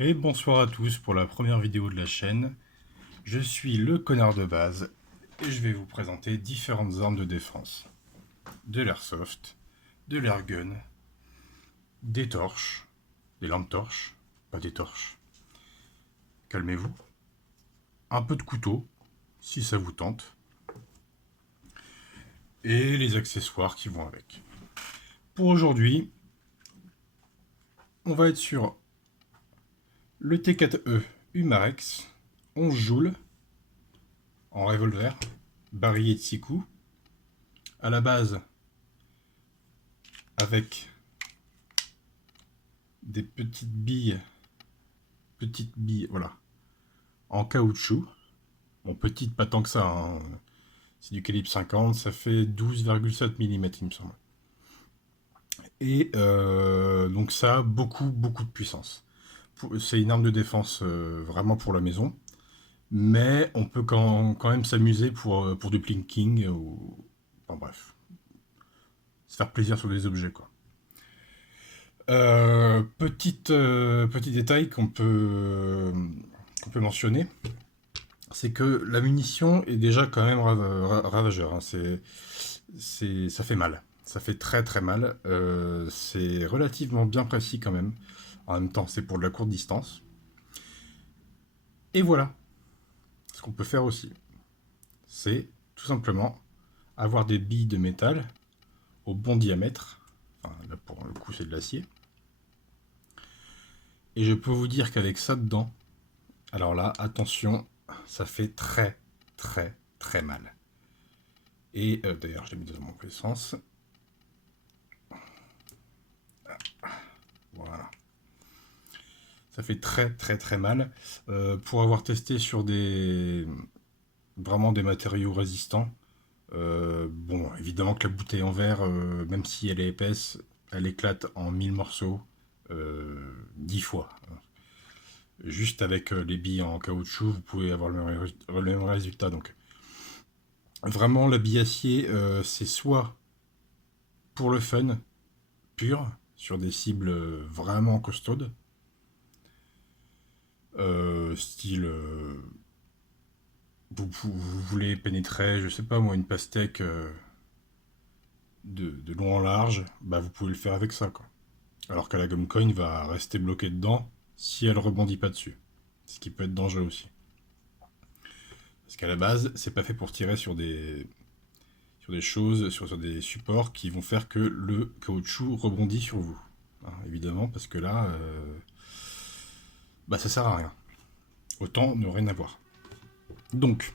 Et bonsoir à tous pour la première vidéo de la chaîne. Je suis le connard de base et je vais vous présenter différentes armes de défense. De l'airsoft, de l'airgun, des torches, des lampes torches, pas des torches. Calmez-vous. Un peu de couteau, si ça vous tente. Et les accessoires qui vont avec. Pour aujourd'hui, on va être sur le T4E Humarex 11 joules en revolver, barillet de 6 coups. À la base, avec des petites billes, voilà, en caoutchouc. Bon, petite, pas tant que ça, hein. C'est du calibre 50, ça fait 12,7 mm, il me semble. Et donc ça a beaucoup de puissance. C'est une arme de défense vraiment pour la maison, mais on peut quand même s'amuser pour du plinking, ou... Enfin bref, se faire plaisir sur des objets, quoi. Petit détail qu'on peut mentionner, c'est que la munition est déjà quand même ravageur, hein. Ça fait mal. Ça fait très mal. C'est relativement bien précis quand même. En même temps, c'est pour de la courte distance. Et voilà. Ce qu'on peut faire aussi, c'est tout simplement avoir des billes de métal au bon diamètre. Enfin, là pour le coup, c'est de l'acier. Et je peux vous dire qu'avec ça dedans, alors là, attention, ça fait très mal. Et d'ailleurs, je l'ai mis dans mon sens. Voilà. Ça fait très mal. Pour avoir testé sur vraiment des matériaux résistants, bon, évidemment que la bouteille en verre, même si elle est épaisse, elle éclate en 1000 morceaux, 10 fois. Juste avec les billes en caoutchouc, vous pouvez avoir le même résultat. Donc, vraiment, la bille acier, c'est soit pour le fun pur, sur des cibles vraiment costaudes, style vous voulez pénétrer, je sais pas moi, une pastèque de long en large, bah vous pouvez le faire avec ça, quoi. Alors que la gomme coin va rester bloquée dedans si elle rebondit pas dessus. Ce qui peut être dangereux aussi. Parce qu'à la base, c'est pas fait pour tirer sur des choses, sur des supports qui vont faire que le caoutchouc rebondit sur vous. Hein, évidemment, parce que là, bah ça sert à rien. Autant ne rien avoir. Donc,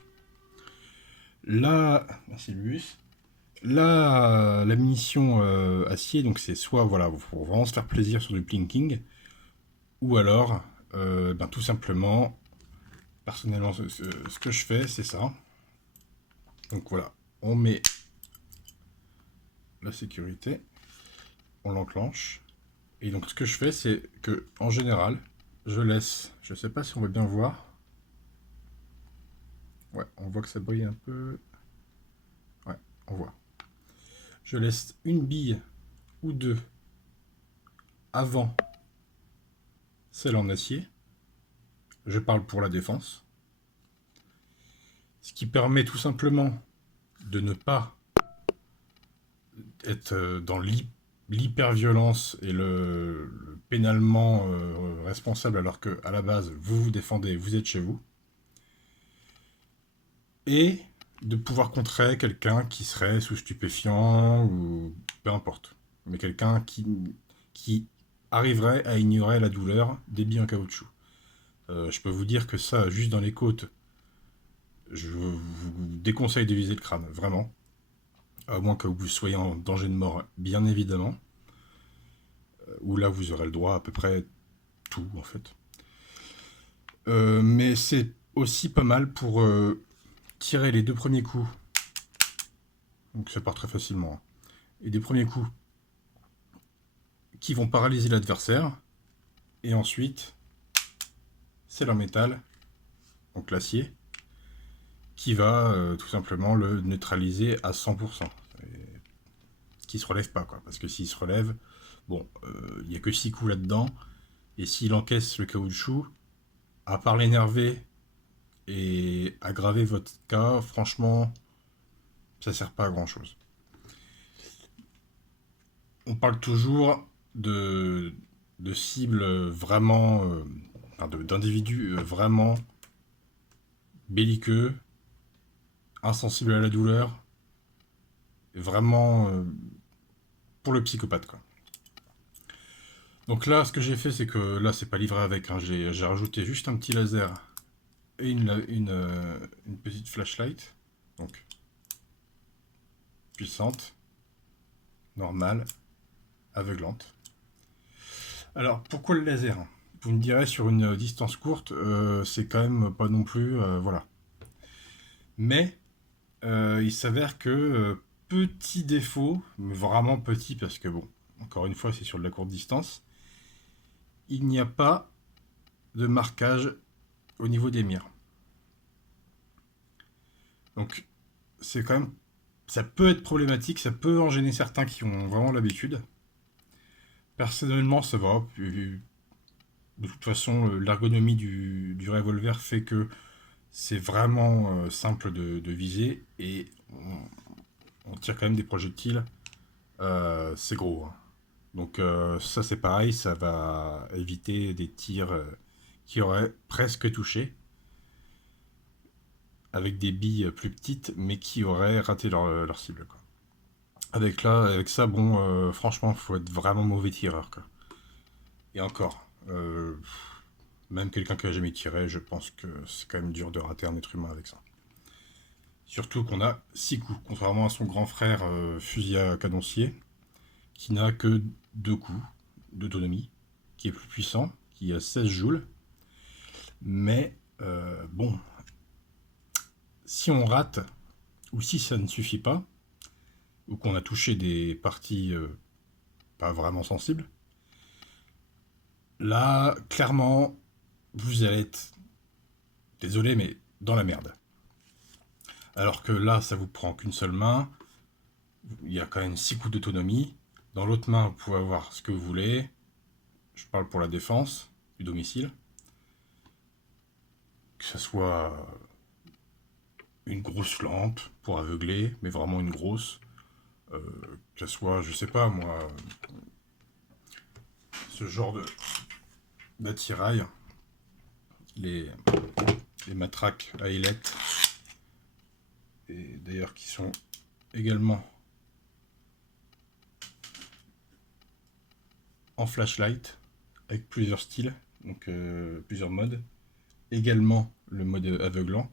là, merci Luis. Là, la munition acier, donc c'est soit voilà, pour vraiment se faire plaisir sur du plinking, ou alors, ben, tout simplement, personnellement, ce que je fais, c'est ça. Donc voilà, on met la sécurité, on l'enclenche, et donc ce que je fais, c'est que en général, je laisse, je sais pas si on va bien voir, ouais, on voit que ça brille un peu, ouais, on voit. Je laisse une bille ou deux avant celle en acier. Je parle pour la défense. Ce qui permet tout simplement de ne pas être dans l'hyper-violence et le pénalement responsable, alors que à la base, vous vous défendez, vous êtes chez vous. Et de pouvoir contrer quelqu'un qui serait sous stupéfiant ou peu importe. Mais quelqu'un qui arriverait à ignorer la douleur des billes en caoutchouc. Je peux vous dire que ça, juste dans les côtes, je vous déconseille de viser le crâne, vraiment. À moins que vous soyez en danger de mort, bien évidemment. Où là, vous aurez le droit à peu près tout, en fait. Mais c'est aussi pas mal pour tirer les deux premiers coups. Donc ça part très facilement. Et des premiers coups qui vont paralyser l'adversaire. Et ensuite, c'est leur métal, donc l'acier, qui va tout simplement le neutraliser à 100%. Qui se relève pas, quoi. Parce que s'il se relève, bon, il n'y a que 6 coups là-dedans. Et s'il encaisse le caoutchouc, à part l'énerver et aggraver votre cas, franchement, ça sert pas à grand chose. On parle toujours de cibles vraiment, d'individus vraiment belliqueux, insensibles à la douleur, vraiment pour le psychopathe, quoi. Donc là, ce que j'ai fait, c'est que là, c'est pas livré avec, hein. J'ai rajouté juste un petit laser et une petite flashlight, donc puissante, normale, aveuglante. Alors, pourquoi le laser? Vous me direz, sur une distance courte, c'est quand même pas non plus... voilà. Mais, il s'avère que, petit défaut, mais vraiment petit, parce que bon, encore une fois, c'est sur de la courte distance, il n'y a pas de marquage au niveau des mires. Donc, c'est quand même... Ça peut être problématique, ça peut en gêner certains qui ont vraiment l'habitude. Personnellement, ça va. De toute façon, l'ergonomie du revolver fait que c'est vraiment simple de viser et on tire quand même des projectiles. C'est gros, hein. Donc ça c'est pareil, ça va éviter des tirs qui auraient presque touché avec des billes plus petites mais qui auraient raté leur cible, quoi. Avec ça, bon, franchement, faut être vraiment mauvais tireur, quoi. Et encore, même quelqu'un qui a jamais tiré, je pense que c'est quand même dur de rater un être humain avec ça. Surtout qu'on a 6 coups, contrairement à son grand frère fusil à canoncier, qui n'a que 2 coups d'autonomie, qui est plus puissant, qui a 16 joules. Mais bon, si on rate, ou si ça ne suffit pas, ou qu'on a touché des parties pas vraiment sensibles, là, clairement, vous allez être, désolé, mais dans la merde. Alors que là, ça vous prend qu'une seule main, il y a quand même 6 coups d'autonomie. Dans l'autre main, vous pouvez avoir ce que vous voulez. Je parle pour la défense du domicile. Que ce soit une grosse lampe pour aveugler, mais vraiment une grosse. Que ce soit, je sais pas moi, ce genre d'attirail. Les matraques à ailettes. Et d'ailleurs qui sont également en flashlight avec plusieurs styles, donc plusieurs modes. Également le mode aveuglant.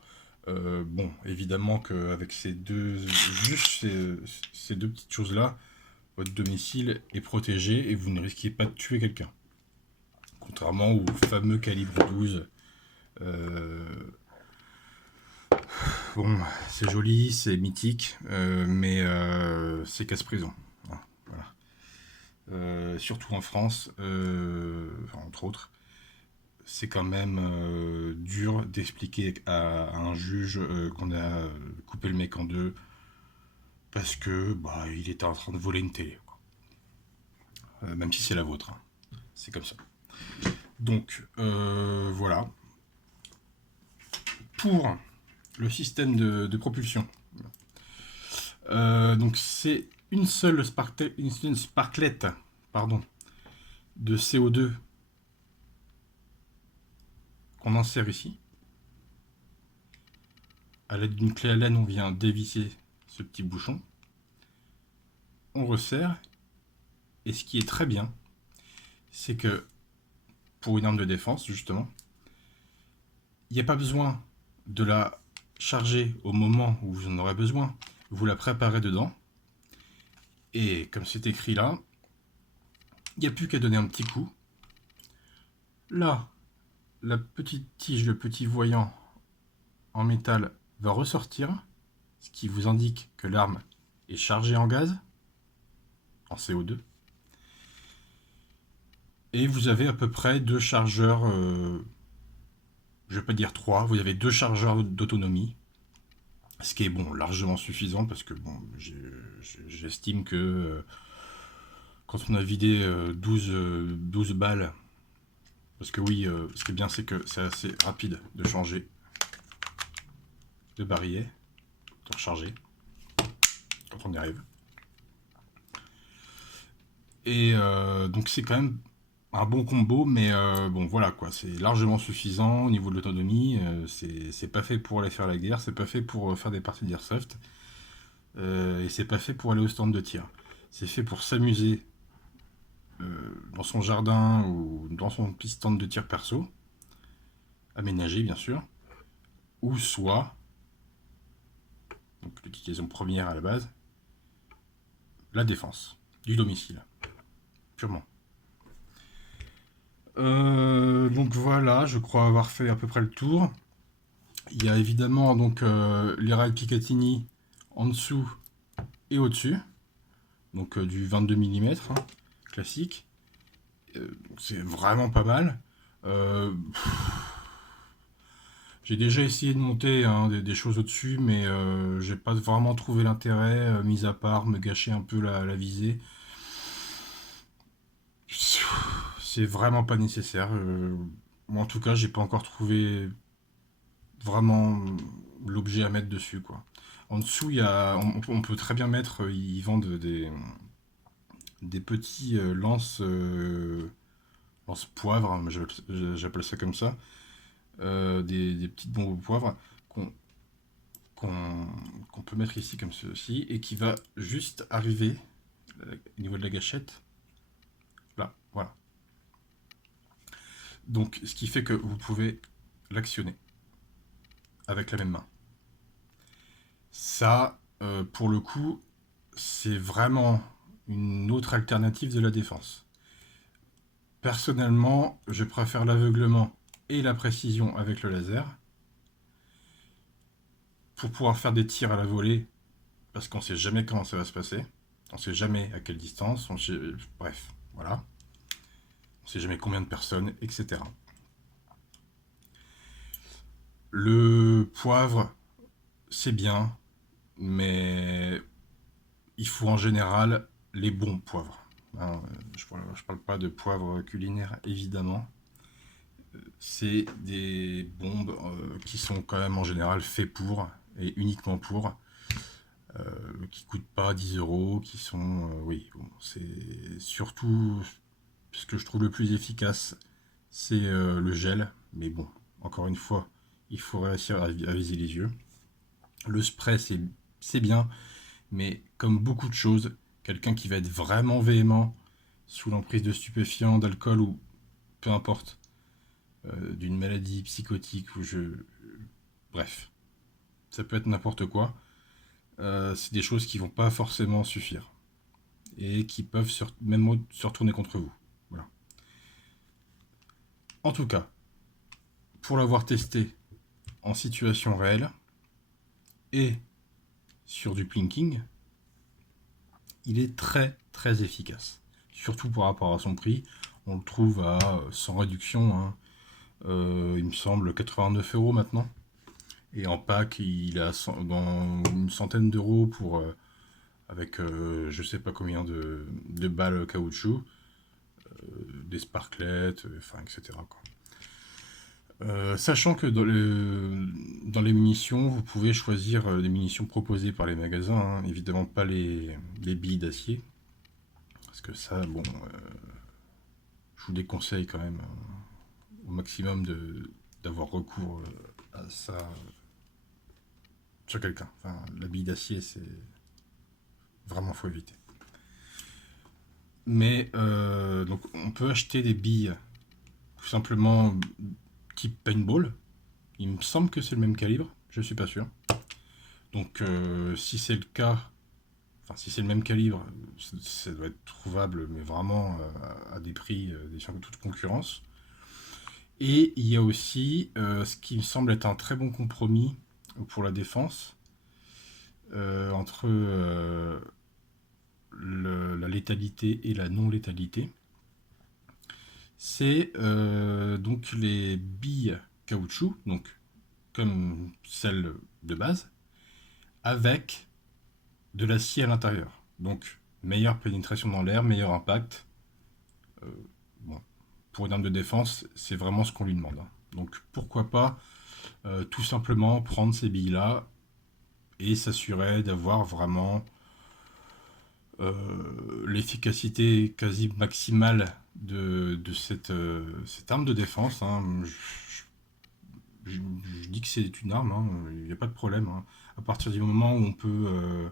Bon, évidemment qu'avec ces deux petites choses-là, votre domicile est protégé et vous ne risquez pas de tuer quelqu'un. Contrairement au fameux calibre 12. Bon, c'est joli, c'est mythique, mais c'est casse-prison. Voilà. Surtout en France, entre autres, c'est quand même dur d'expliquer à un juge qu'on a coupé le mec en deux parce que bah, il était en train de voler une télé, quoi. Même si c'est la vôtre, hein. C'est comme ça. Donc voilà. Pour le système de propulsion, donc c'est une seule sparklette pardon, de CO2 qu'on insère ici. À l'aide d'une clé Allen, on vient dévisser ce petit bouchon. On resserre. Et ce qui est très bien, c'est que pour une arme de défense, justement, il n'y a pas besoin de la charger au moment où vous en aurez besoin. Vous la préparez dedans. Et comme c'est écrit là, il n'y a plus qu'à donner un petit coup. Là, la petite tige, le petit voyant en métal va ressortir, ce qui vous indique que l'arme est chargée en gaz, en CO2. Et vous avez à peu près 2 chargeurs, je vais pas dire 3, vous avez 2 chargeurs d'autonomie, ce qui est bon, largement suffisant parce que bon, j'estime que quand on a vidé 12 balles Parce que oui, ce qui est bien, c'est que c'est assez rapide de changer de barillet, de recharger, quand on y arrive. Et donc c'est quand même un bon combo, mais bon voilà quoi, c'est largement suffisant au niveau de l'autonomie. C'est pas fait pour aller faire la guerre, c'est pas fait pour faire des parties d'airsoft, et c'est pas fait pour aller au stand de tir. C'est fait pour s'amuser dans son jardin ou dans son petit stand de tir perso, aménagé bien sûr, ou soit, donc l'utilisation première à la base, la défense du domicile, purement. Donc voilà, je crois avoir fait à peu près le tour. Il y a évidemment donc les rails Picatinny en dessous et au-dessus, donc du 22 mm, classique. C'est vraiment pas mal. Euh, j'ai déjà essayé de monter des choses au-dessus, mais j'ai pas vraiment trouvé l'intérêt, mis à part me gâcher un peu la visée. C'est vraiment pas nécessaire. Moi, en tout cas, j'ai pas encore trouvé vraiment l'objet à mettre dessus, quoi. En dessous, on peut très bien mettre, ils vendent des petits lance poivre, hein, j'appelle ça comme ça, des petites bombes au poivre qu'on qu'on qu'on peut mettre ici comme ceci et qui va juste arriver au niveau de la gâchette. Là, voilà. Donc, ce qui fait que vous pouvez l'actionner avec la même main. Ça, pour le coup, c'est vraiment une autre alternative de la défense. Personnellement, je préfère l'aveuglement et la précision avec le laser pour pouvoir faire des tirs à la volée, parce qu'on sait jamais comment ça va se passer, on sait jamais à quelle distance, bref, voilà, on sait jamais combien de personnes, etc. Le poivre, c'est bien, mais il faut en général les bons poivres. Hein, je parle pas de poivre culinaire, évidemment. C'est des bombes qui sont quand même en général faits pour, et uniquement pour, qui coûtent pas 10 euros, qui sont... oui, bon, c'est surtout ce que je trouve le plus efficace, c'est le gel. Mais bon, encore une fois, il faut réussir à viser les yeux. Le spray, c'est bien, mais comme beaucoup de choses, quelqu'un qui va être vraiment véhément sous l'emprise de stupéfiants, d'alcool ou peu importe, d'une maladie psychotique ou bref, ça peut être n'importe quoi. C'est des choses qui vont pas forcément suffire et qui peuvent même se retourner contre vous. Voilà. En tout cas, pour l'avoir testé en situation réelle et sur du plinking, il est très très efficace. Surtout par rapport à son prix, on le trouve à sans réduction, hein. Il me semble 89 euros maintenant. Et en pack, il est dans une centaine d'euros pour avec je sais pas combien de balles caoutchouc, des sparklets, enfin etc. Quoi. Sachant que dans les munitions, vous pouvez choisir les munitions proposées par les magasins, hein. Évidemment pas les billes d'acier, parce que ça, bon, je vous déconseille quand même au maximum d'avoir recours à ça sur quelqu'un. Enfin, la bille d'acier, c'est vraiment faut éviter. Mais donc on peut acheter des billes tout simplement type paintball. Il me semble que c'est le même calibre, je suis pas sûr. Donc si c'est le cas, enfin si c'est le même calibre, ça doit être trouvable, mais vraiment à des prix défiant toute concurrence. Et il y a aussi ce qui me semble être un très bon compromis pour la défense entre la létalité et la non-létalité. C'est donc les billes caoutchouc, donc comme celle de base, avec de l'acier à l'intérieur. Donc meilleure pénétration dans l'air, meilleur impact. Bon, pour une arme de défense, c'est vraiment ce qu'on lui demande, hein. Donc pourquoi pas tout simplement prendre ces billes-là et s'assurer d'avoir vraiment l'efficacité quasi maximale de cette arme de défense, hein. Je dis que c'est une arme, hein, il n'y a pas de problème, hein. À partir du moment où on peut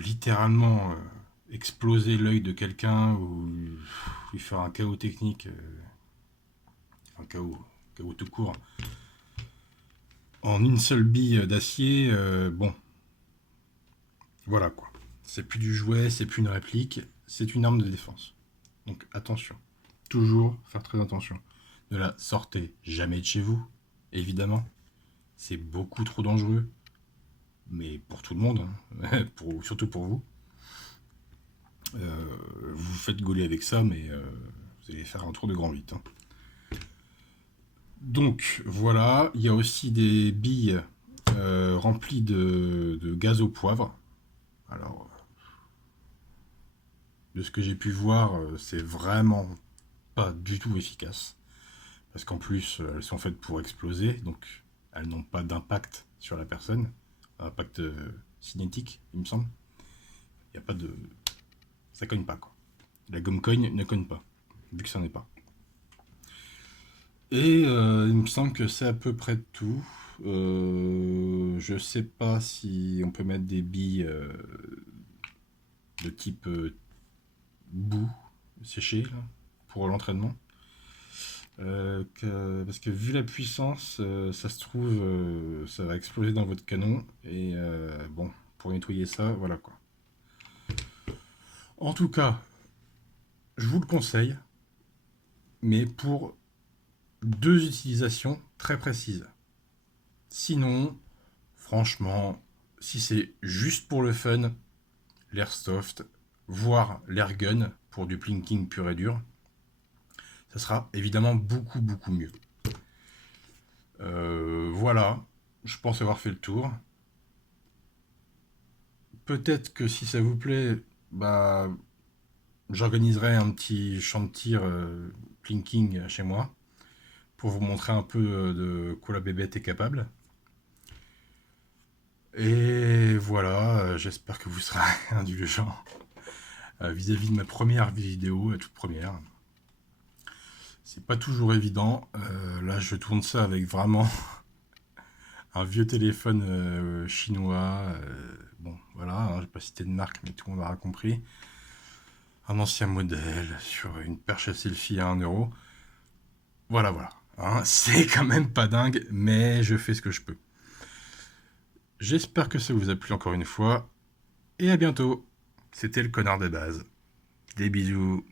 littéralement exploser l'œil de quelqu'un ou lui faire un chaos technique, un chaos tout court, en une seule bille d'acier, bon, voilà quoi. C'est plus du jouet, c'est plus une réplique, c'est une arme de défense. Donc attention, toujours faire très attention. Ne la sortez jamais de chez vous, évidemment. C'est beaucoup trop dangereux, mais pour tout le monde, hein. Surtout pour vous. Vous vous faites gauler avec ça, mais vous allez faire un tour de grand 8, hein. Donc voilà, il y a aussi des billes remplies de gaz au poivre. Alors, de ce que j'ai pu voir, c'est vraiment pas du tout efficace. Parce qu'en plus, elles sont faites pour exploser, donc elles n'ont pas d'impact sur la personne. Impact cinétique, il me semble. Il n'y a pas de... Ça cogne pas, quoi. La gomme cogne ne cogne pas, vu que ça n'est pas. Et il me semble que c'est à peu près tout. Je sais pas si on peut mettre des billes de type boue séchée là, pour l'entraînement. Parce que vu la puissance, ça se trouve, ça va exploser dans votre canon. Et bon, pour nettoyer ça, voilà quoi. En tout cas, je vous le conseille, mais pour 2 utilisations très précises. Sinon, franchement, si c'est juste pour le fun, l'airsoft, voire l'airgun pour du plinking pur et dur, ça sera évidemment beaucoup beaucoup mieux. Voilà, je pense avoir fait le tour. Peut-être que si ça vous plaît, bah, j'organiserai un petit champ de tir plinking chez moi pour vous montrer un peu de quoi la bébête est capable. Et voilà, j'espère que vous serez indulgent vis-à-vis de ma première vidéo, la toute première. C'est pas toujours évident. Là, je tourne ça avec vraiment un vieux téléphone chinois. Bon, voilà, hein, je vais pas citer de marque, mais tout le monde aura compris. Un ancien modèle sur une perche à selfie à 1€. Voilà, voilà. Hein, c'est quand même pas dingue, mais je fais ce que je peux. J'espère que ça vous a plu encore une fois. Et à bientôt. C'était le connard de base. Des bisous.